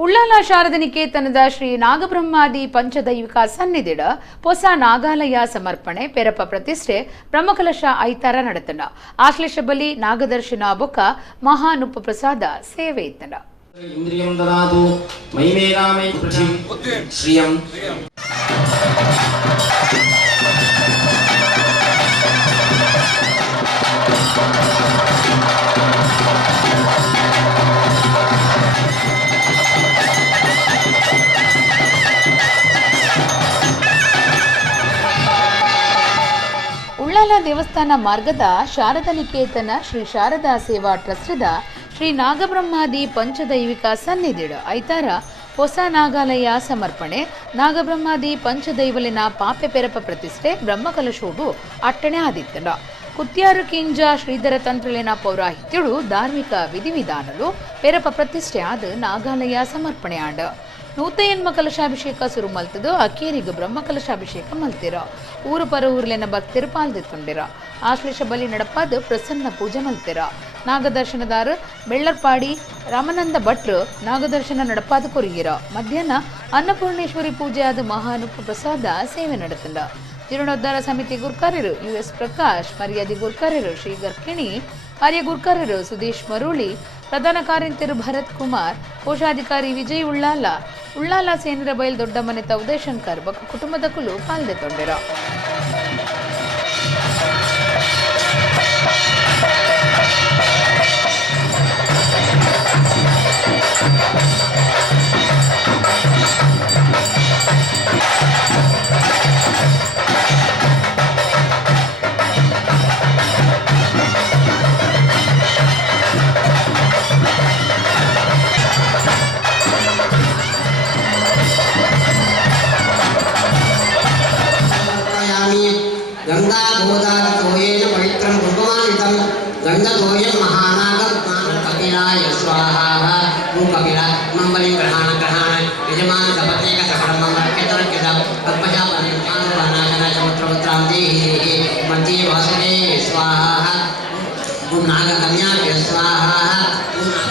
ಉಳ್ಳಾಲ ಶಾರದಾ ನಿಕೇತನದ ಶ್ರೀ ನಾಗಬ್ರಹ್ಮಾದಿ ಪಂಚದೈವಿಕ ಸನ್ನಿಧಿಡ ಹೊಸ ನಾಗಾಲಯ ಸಮರ್ಪಣೆ ಪೆರಪ ಪ್ರತಿಷ್ಠೆ ಬ್ರಹ್ಮಕಲಶ ಐತಾರ ನಡೆತನ ಆಶ್ಲೇಷ ಬಲಿ ನಾಗದರ್ಶನ ಬೊಕ್ಕ ಮಹಾನುಪ ಪ್ರಸಾದ ಸೇವೆ ಇತ್ತನ ಇಂದ್ರಿಯಂ ದದಾತು ಮೈಮೇರಾಮೈ ಪೃಥಿಂ ಶ್ರಿಯಂ ಉಳ್ಳಾಲ ದೇವಸ್ಥಾನ ಮಾರ್ಗದ ಶಾರದಾ ನಿಕೇತನ ಶ್ರೀ ಶಾರದಾ ಸೇವಾ ಟ್ರಸ್ಟ್ದ ಶ್ರೀ ನಾಗಬ್ರಹ್ಮಾದಿ ಪಂಚದೈವಿಕ ಸನ್ನಿಧಿಡ ಐತಾರ ಹೊಸ ನಾಗಾಲಯ ಸಮರ್ಪಣೆ ನಾಗಬ್ರಹ್ಮಾದಿ ಪಂಚದೈವಲಿನ ಪಾಪೆ ಪೆರಪ ಪ್ರತಿಷ್ಠೆ ಬ್ರಹ್ಮಕಲಶೋಡು ಅಟ್ಟಣೆ ಆದಿತ್ತನ ಕುತ್ಯಾರು ಕಿಂಜ ಶ್ರೀಧರ ತಂತ್ರಲಿನ ಪೌರಾಹಿತ್ಯಳು ಧಾರ್ಮಿಕ ವಿಧಿವಿಧಾನಲು ಪೆರಪ ಪ್ರತಿಷ್ಠೆ ಆದ ನಾಗಾಲಯ ಸಮರ್ಪಣೆ ಆಂಡ ನೂತಯನ್ಮ ಕಲಶಾಭಿಷೇಕ ಸುರು ಮಲ್ತದು ಅಕ್ಕೇರಿಗ ಬ್ರಹ್ಮ ಕಲಶಾಭಿಷೇಕ ಮಲ್ತಿರ ಊರು ಪರ ಊರ್ಲೆನ ಭಕ್ತರು ಪಾಲ್ದಿತ್ತುಂಡಿರ ಆಶ್ಲೇಷ ಬಲಿ ನಡಪಾದ ಪ್ರಸನ್ನ ಪೂಜೆ ಮಲ್ತಿರ ನಾಗದರ್ಶನದಾರ ಬೆಳ್ಳರ್ಪಾಡಿ ರಾಮನಂದ ಭಟ್ರು ನಾಗದರ್ಶನ ನಡಪಾದ ಕೊರಿಗಿರ ಮಧ್ಯಾಹ್ನ ಅನ್ನಪೂರ್ಣೇಶ್ವರಿ ಪೂಜೆ ಆದ ಮಹಾನುಪ ಪ್ರಸಾದ ಸೇವೆ ನಡೆತಂಡ ಜೀರ್ಣೋದ್ಧಾರ ಸಮಿತಿ ಗುರ್ಕಾರರು ಯುಎಸ್ ಪ್ರಕಾಶ್ ಮರ್ಯಾದಿ ಗುರ್ಕಾರರು ಶ್ರೀ ಗರ್ಕಿಣಿ ಆರ್ಯ ಗುರ್ಕಾರರು ಸುದೇಶ್ ಮರುಳಿ ಪ್ರಧಾನ ಕಾರ್ಯಂತರು ಭರತ್ ಕುಮಾರ್ ಕೋಶಾಧಿಕಾರಿ ವಿಜಯ್ ಉಳ್ಳಾಲ ಸೇನರ ಬಯಲ್ ದೊಡ್ಡ ಮನೆತ ಉದಯಶಂಕರ್ ಕುಟುಂಬದ ಕುಲು ಪಾಲ್ಗೊಂಡಿರ गंगा गोदान तोयेन पवित्रं रूपमानितं गंगतोयं महानागं कपिलाय स्वाहा कपिला मंगलिं ग्रहाण यजमान सपत्नेक सकलं मंगलकेतरकेतं पद्मजापतिं कानुवानाशना समुद्रपुत्रां देहि मध्ये वासुदेव स्वाहा नागकन्याभ्य स्वाहा